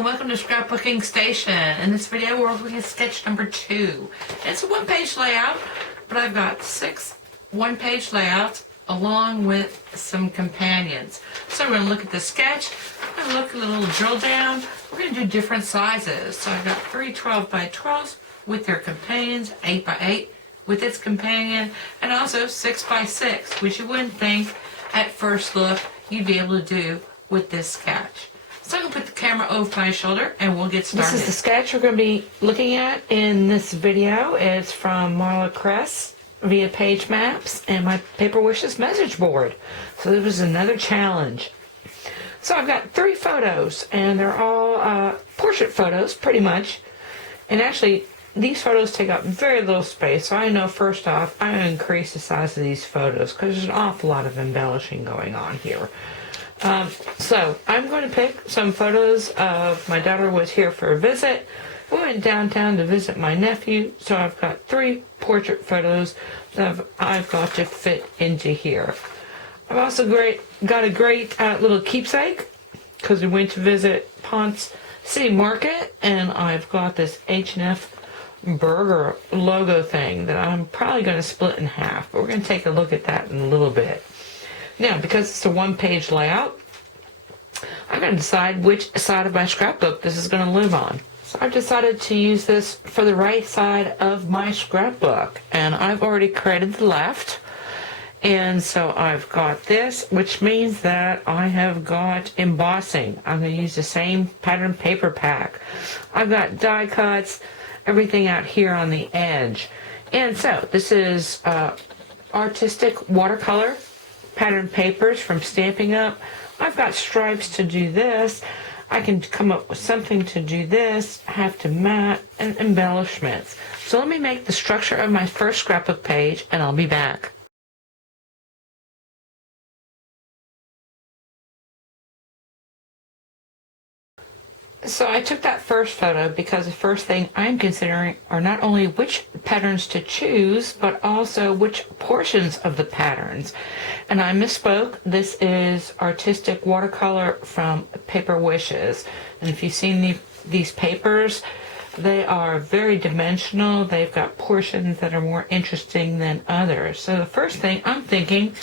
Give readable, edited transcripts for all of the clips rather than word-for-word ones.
and welcome to Scrapbooking Station. In this video we're looking at sketch number 2. It's a one-page layout, but I've got 6 one-page layouts along with some companions. So we're going to look at the sketch, we're going to look at a little drill down, we're going to do different sizes. So I've got 3 12 by 12s with their companions, 8 by 8 with its companion, and also 6 by 6, which you wouldn't think at first look you'd be able to do with this sketch. So I'm going to put the camera over my shoulder and we'll get started. This is the sketch we're going to be looking at in this video. It's from Marla Kress via Page Maps and my Paper Wishes message board. So this was another challenge. So I've got 3 photos and they're all portrait photos pretty much. And actually these photos take up very little space. So I know first off I'm going to increase the size of these photos because there's an awful lot of embellishing going on here. So I'm going to pick some photos of my daughter was here for a visit. We went downtown to visit my nephew, so I've got 3 portrait photos that I've got to fit into here. I've also got a great little keepsake because we went to visit Ponce City Market, and I've got this H&F burger logo thing that I'm probably going to split in half, but we're going to take a look at that in a little bit. Now, because it's a one-page layout, I'm going to decide which side of my scrapbook this is going to live on. So I've decided to use this for the right side of my scrapbook, and I've already created the left. And so I've got this, which means that I have got embossing. I'm going to use the same pattern paper pack. I've got die cuts, everything out here on the edge. And so this is artistic watercolor pattern papers from Stampin' Up. I've got stripes to do this. I can come up with something to do this, have to mat, and embellishments. So let me make the structure of my first scrapbook page and I'll be back. So I took that first photo because the first thing I'm considering are not only which patterns to choose, but also which portions of the patterns. And I misspoke. This is artistic watercolor from Paper Wishes. And if you've seen these papers, they are very dimensional. They've got portions that are more interesting than others. So the first thing I'm thinking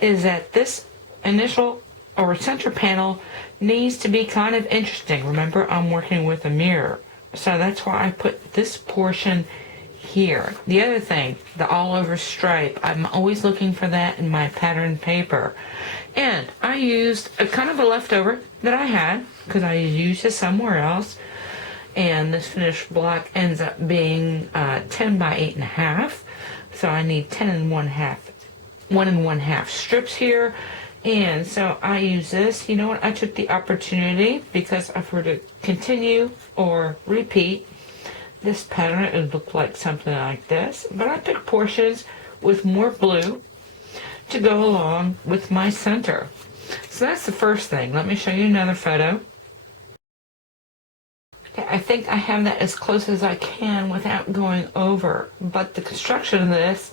is that this initial or center panel needs to be kind of interesting. Remember, I'm working with a mirror, so that's why I put this portion here. The other thing, the all over stripe, I'm always looking for that in my pattern paper. And I used a kind of a leftover that I had because I used it somewhere else, and this finished block ends up being 10 by 8.5, so I need 1 1/2 strips here. And so I use this. You know what? I took the opportunity because if I were to continue or repeat this pattern, it would look like something like this. But I picked portions with more blue to go along with my center. So that's the first thing. Let me show you another photo. Okay, I think I have that as close as I can without going over. But the construction of this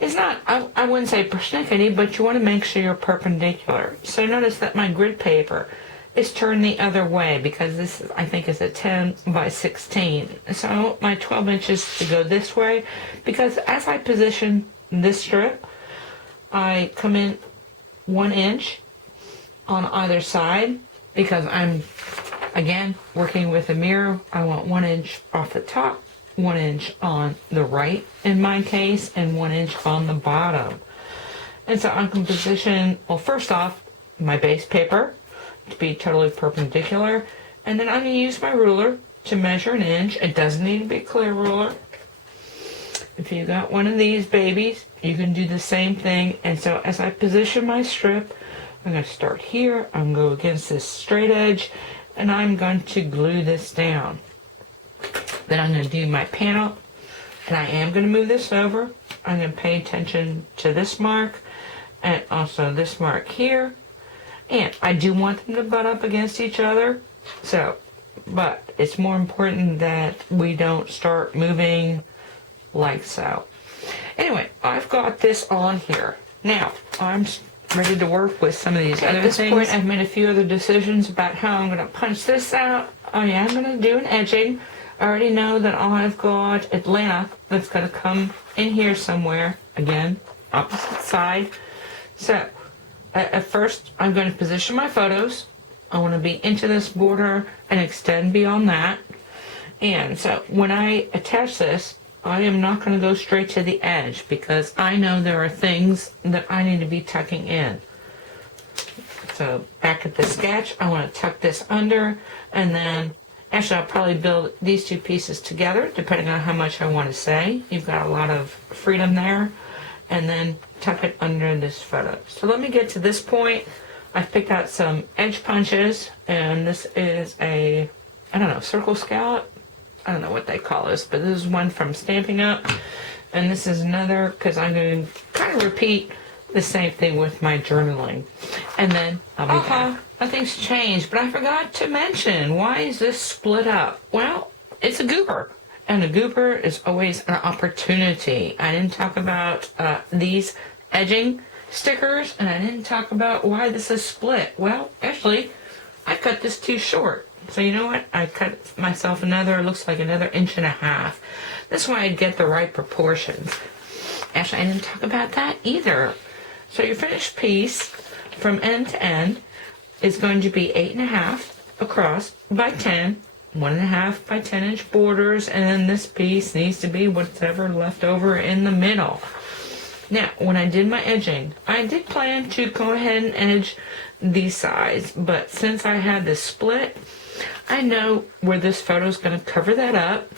is not, I wouldn't say persnickety, but you want to make sure you're perpendicular. So notice that my grid paper is turned the other way because this, I think, is a 10 by 16. So I want my 12 inches to go this way because as I position this strip, I come in 1 inch on either side because I'm, again, working with a mirror. I want 1 inch off the top, 1 inch on the right in my case, and 1 inch on the bottom. And so I can position, well, first off, my base paper to be totally perpendicular, and then I'm going to use my ruler to measure 1 inch. It doesn't need to be a clear ruler. If you got one of these babies, you can do the same thing. And so as I position my strip, I'm going to start here, I'm going to go against this straight edge, and I'm going to glue this down. Then I'm going to do my panel, and I am going to move this over. I'm going to pay attention to this mark and also this mark here. And I do want them to butt up against each other. So, but it's more important that we don't start moving like so. Anyway, I've got this on here. Now, I'm ready to work with some of these other things. At this point, I've made a few other decisions about how I'm going to punch this out. Oh yeah, I'm going to do an edging. I already know that I've got Atlanta that's going to come in here somewhere. Again, opposite side. So, at first, I'm going to position my photos. I want to be into this border and extend beyond that. And so, when I attach this, I am not going to go straight to the edge because I know there are things that I need to be tucking in. So, back at the sketch, I want to tuck this under, and then actually, I'll probably build these two pieces together, depending on how much I want to say. You've got a lot of freedom there. And then tuck it under this photo. So let me get to this point. I've picked out some edge punches, and this is a, I don't know, circle scallop? I don't know what they call this, but this is one from Stampin' Up. And this is another, because I'm going to kind of repeat the same thing with my journaling. And then I'll be back. Nothing's changed, but I forgot to mention, why is this split up? Well, it's a goober. And a goober is always an opportunity. I didn't talk about these edging stickers, and I didn't talk about why this is split. Well, actually, I cut this too short. So you know what? I cut myself another, looks like another 1.5 inches. This way I'd get the right proportions. Actually, I didn't talk about that either. So your finished piece from end to end is going to be 8.5 across by 10. 1.5 by 10 inch borders, and then this piece needs to be whatever left over in the middle. Now, when I did my edging, I did plan to go ahead and edge these sides, but since I had this split, I know where this photo is going to cover that up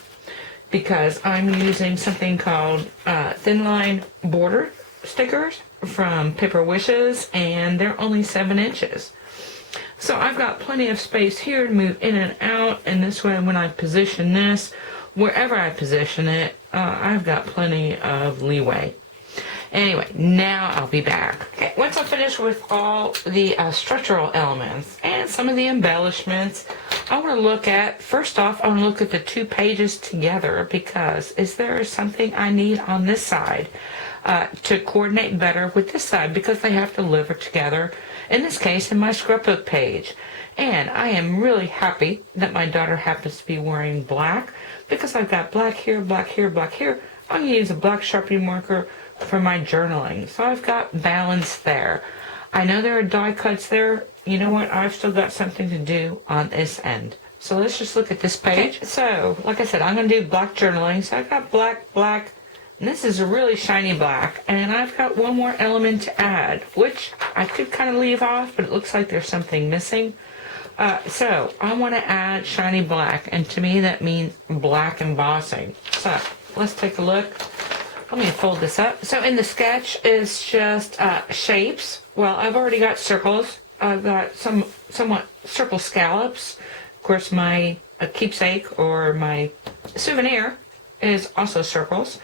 because I'm using something called thin line border stickers from Paper Wishes, and they're only 7 inches. So I've got plenty of space here to move in and out, and this way when I position this, wherever I position it, I've got plenty of leeway. Anyway, now I'll be back. Okay, once I'm finished with all the structural elements and some of the embellishments, I want to look at, first off, I want to look at the 2 pages together because is there something I need on this side to coordinate better with this side because they have to live together. In this case, in my scrapbook page. And I am really happy that my daughter happens to be wearing black because I've got black here, black here, black here. I'm going to use a black Sharpie marker for my journaling. So I've got balance there. I know there are die cuts there. You know what? I've still got something to do on this end. So let's just look at this page. Okay. So, like I said, I'm going to do black journaling. So I've got black, black. And this is a really shiny black, and I've got one more element to add, which I could kind of leave off, but it looks like there's something missing. So I want to add shiny black, and to me that means black embossing. So let's take a look. Let me fold this up. So in the sketch is just shapes. Well, I've already got circles. I've got somewhat circle scallops. Of course, my keepsake or my souvenir is also circles.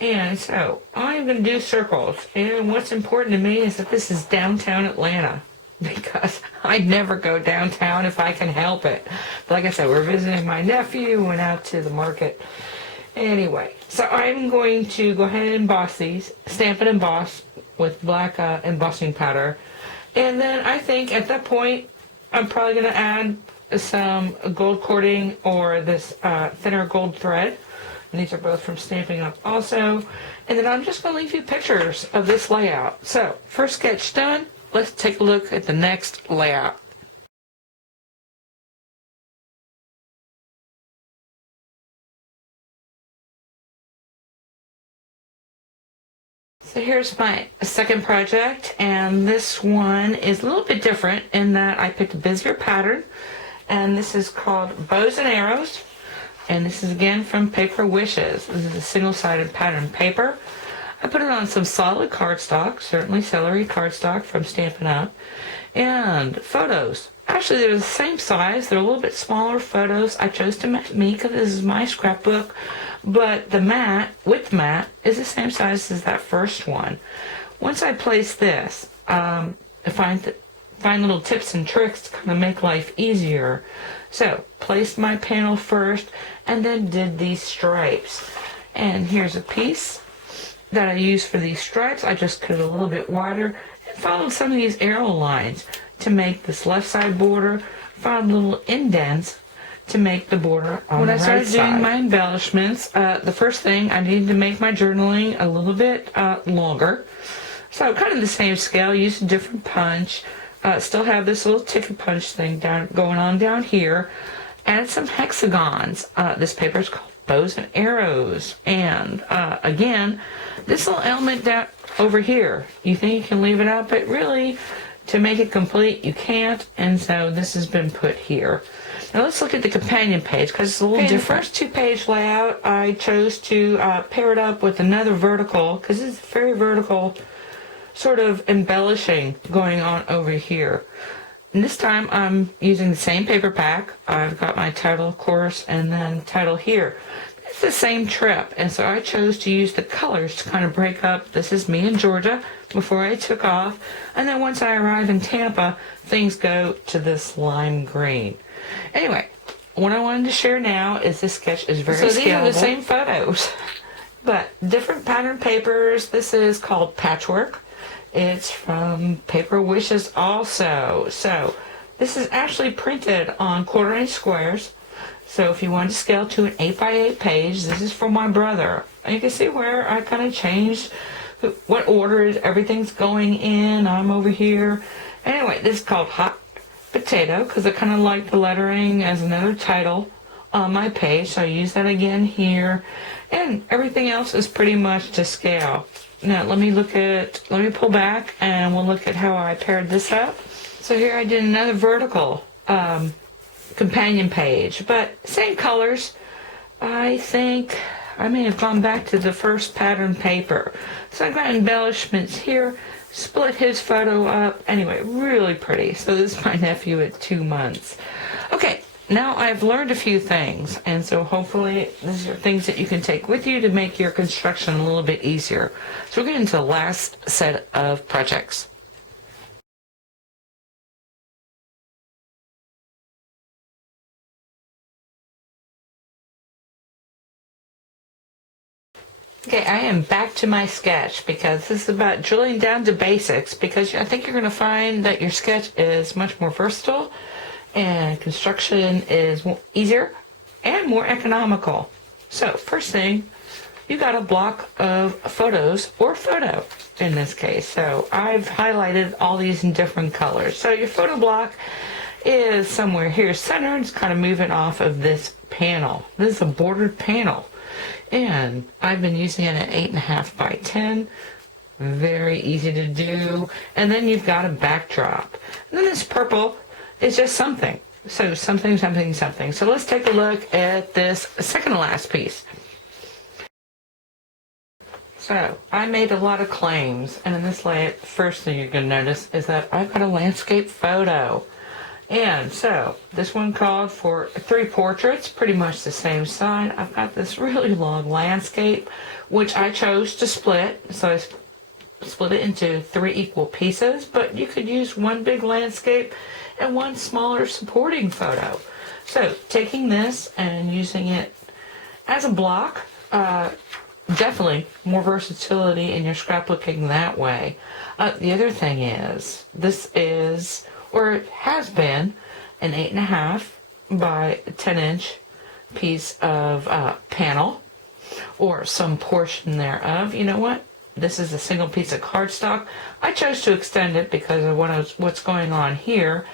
And so I'm going to do circles. And what's important to me is that this is downtown Atlanta because I never go downtown if I can help it. But like I said, we're visiting my nephew, went out to the market. Anyway, so I'm going to go ahead and emboss these, stamp and emboss with black embossing powder. And then I think at that point, I'm probably going to add some gold cording or this thinner gold thread. And these are both from Stampin' Up also. And then I'm just going to leave you pictures of this layout. So, first sketch done. Let's take a look at the next layout. So here's my second project, and this one is a little bit different in that I picked a busier pattern, and this is called Bows and Arrows. And this is again from Paper Wishes. This is a single-sided pattern paper. I put it on some solid cardstock, certainly celery cardstock from Stampin' Up. And photos. Actually, they're the same size. They're a little bit smaller photos. I chose to make because this is my scrapbook. But the mat, width mat, is the same size as that first one. Once I place this, I find little tips and tricks to kind of make life easier. So, placed my panel first, and then did these stripes. And here's a piece, that I use for these stripes, I just cut it a little bit wider and followed some of these arrow lines to make this left side border, found little indents to make the border on the right side. When I started doing my embellishments, the first thing I needed to make my journaling a little bit longer. So kind of the same scale, used a different punch, still have this little ticket punch thing going on down here. Added some hexagons. This paper is called Bows and Arrows. And again, this little element down over here, you think you can leave it out, but really, to make it complete, you can't. And so this has been put here. Now let's look at the companion page, because it's a little different. The first 2-page layout, I chose to pair it up with another vertical, because it's very vertical sort of embellishing going on over here. And this time I'm using the same paper pack. I've got my title, of course, and then title here. It's the same trip, and so I chose to use the colors to kind of break up. This is me in Georgia before I took off, and then once I arrive in Tampa, things go to this lime green. Anyway, what I wanted to share now is this sketch is very scalable. So these are the same photos, but different pattern papers. This is called Patchwork. It's from Paper Wishes also. So this is actually printed on 1/4-inch squares. So if you want to scale to an 8x8 page, this is for my brother. And you can see where I kind of changed what order everything's going in. I'm over here. Anyway, this is called Hot Potato because I kind of like the lettering as another title on my page. So I use that again here. And everything else is pretty much to scale. Now let me pull back and we'll look at how I paired this up. So here I did another vertical companion page, but same colors. I think I may have gone back to the first pattern paper. So I've got embellishments here, split his photo up. Anyway, really pretty. So this is my nephew at 2 months. Okay. Now I've learned a few things, and so hopefully these are things that you can take with you to make your construction a little bit easier. So we're getting to the last set of projects. Okay, I am back to my sketch because this is about drilling down to basics, because I think you're going to find that your sketch is much more versatile and construction is easier and more economical. So first thing, you got a block of photos, or photo in this case. So I've highlighted all these in different colors. So your photo block is somewhere here centered. It's kind of moving off of this panel. This is a bordered panel, and I've been using it at 8.5 by 10. Very easy to do. And then you've got a backdrop. And then this purple, it's just something. So something, something, something. So let's take a look at this second to last piece. So I made a lot of claims, and in this layout, the first thing you're going to notice is that I've got a landscape photo. And so this one called for 3 portraits, pretty much the same size. I've got this really long landscape, which I chose to split. So I split it into 3 equal pieces, but you could use one big landscape and one smaller supporting photo. So taking this and using it as a block, definitely more versatility in your scrapbooking that way. The other thing is, this is, or it has been, an 8.5 by 10-inch piece of panel, or some portion thereof. You know what? This is a single piece of cardstock. I chose to extend it because of what's going on here.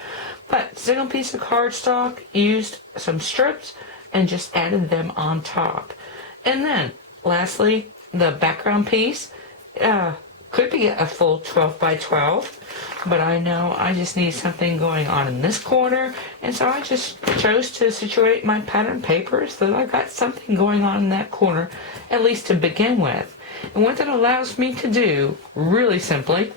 But single piece of cardstock, used some strips and just added them on top. And then, lastly, the background piece could be a full 12 by 12. But I know I just need something going on in this corner. And so I just chose to situate my pattern paper so that I got something going on in that corner, at least to begin with. And what that allows me to do, really simply,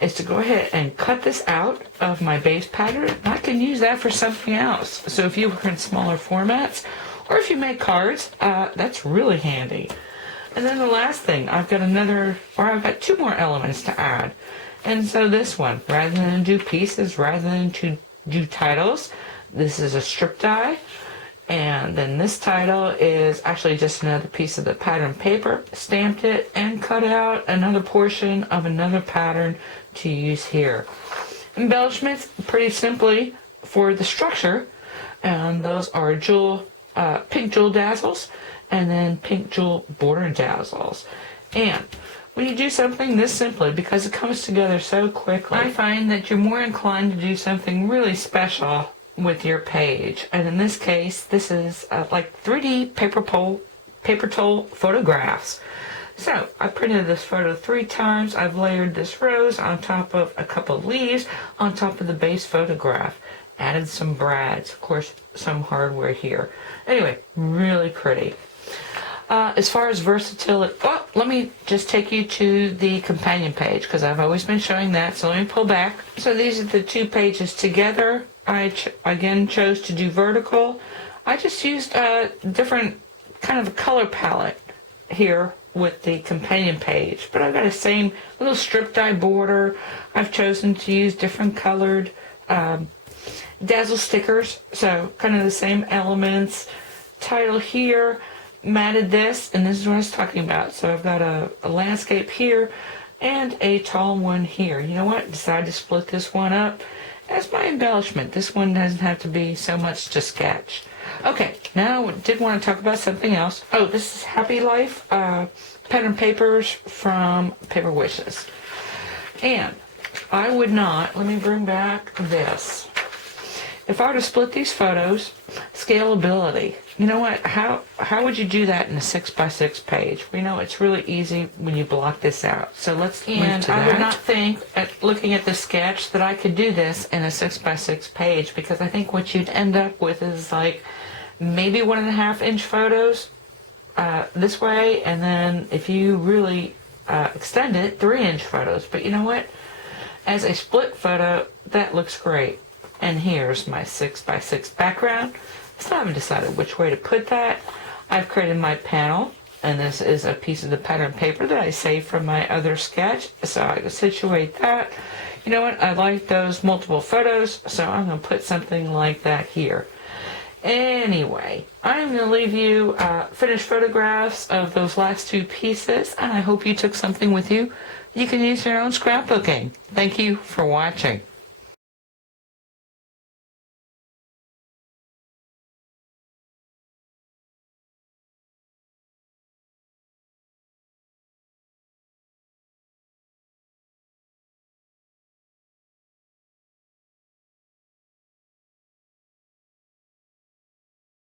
is to go ahead and cut this out of my base pattern. I can use that for something else. So if you work in smaller formats, or if you make cards, that's really handy. And then the last thing, I've got 2 more elements to add. And so this one, rather than do pieces, rather than to do titles, this is a strip die. And then this title is actually just another piece of the pattern paper, stamped it, and cut out another portion of another pattern to use here. Embellishments, pretty simply for the structure, and those are pink jewel dazzles, and then pink jewel border dazzles. And when you do something this simply, because it comes together so quickly, I find that you're more inclined to do something really special with your page. And in this case, this is like 3D paper toll photographs. So I printed this photo 3 times. I've layered this rose on top of a couple of leaves on top of the base photograph. Added some brads, of course, some hardware here. Anyway, really pretty. As far as versatility, let me just take you to the companion page because I've always been showing that. So let me pull back. So these are the 2 pages together. I again chose to do vertical. I just used a different kind of a color palette here with the companion page, but I've got the same little strip die border. I've chosen to use different colored dazzle stickers, so kind of the same elements. Title here, matted this, and this is what I was talking about. So I've got a landscape here and a tall one here. You know what? Decided to split this one up as my embellishment. This one doesn't have to be so much to sketch. Okay, now I did want to talk about something else. Oh, this is Happy Life pattern papers from Paper Wishes. And I would not, let me bring back this. If I were to split these photos, scalability. You know what? How would you do that in a 6x6 page? We know it's really easy when you block this out. So let's move to that. I would not think, looking at the sketch, that I could do this in a 6x6 page, because I think what you'd end up with is like maybe 1.5-inch photos this way, and then if you really extend it, 3-inch photos. But you know what? As a split photo, that looks great. And here's my 6x6 background. Still haven't decided which way to put that. I've created my panel, and this is a piece of the pattern paper that I saved from my other sketch, so I can situate that. You know what? I like those multiple photos, so I'm going to put something like that here. Anyway, I'm going to leave you finished photographs of those last 2 pieces, and I hope you took something with you. You can use your own scrapbooking. Thank you for watching.